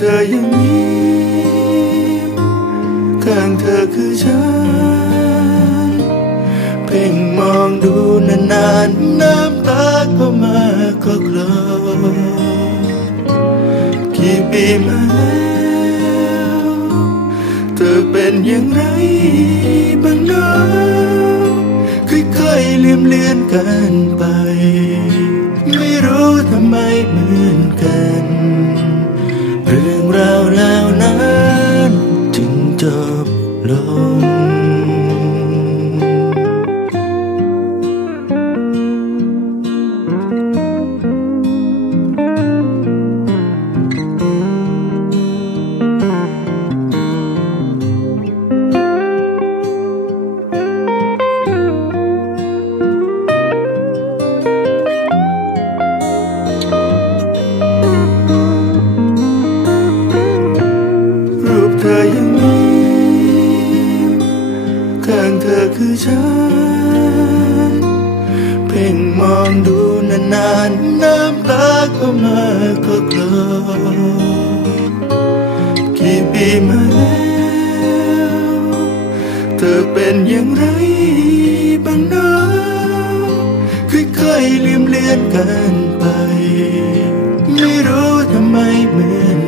เธอยังมีข้างเธอคือฉัน เพ่งมองดูนานๆน้ำตาก็มาก็กลอกี่ปีมาแล้วเธอเป็นอย่างไรบ้างเนาะค่อยๆเลืมเลือนกันไป อยังมีข้างเธอคือฉัน เพ่งมองดูนานๆน้ำตาก็มาก็กลอกี่ปีมาแล้ว เธอเป็นอย่างไรบ้างเนะค่อยๆลืมเลือนกันไป ไม่รู้ทำไมเหมือน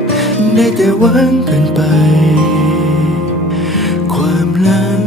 ได้แต่หวังกันไป ความหลัง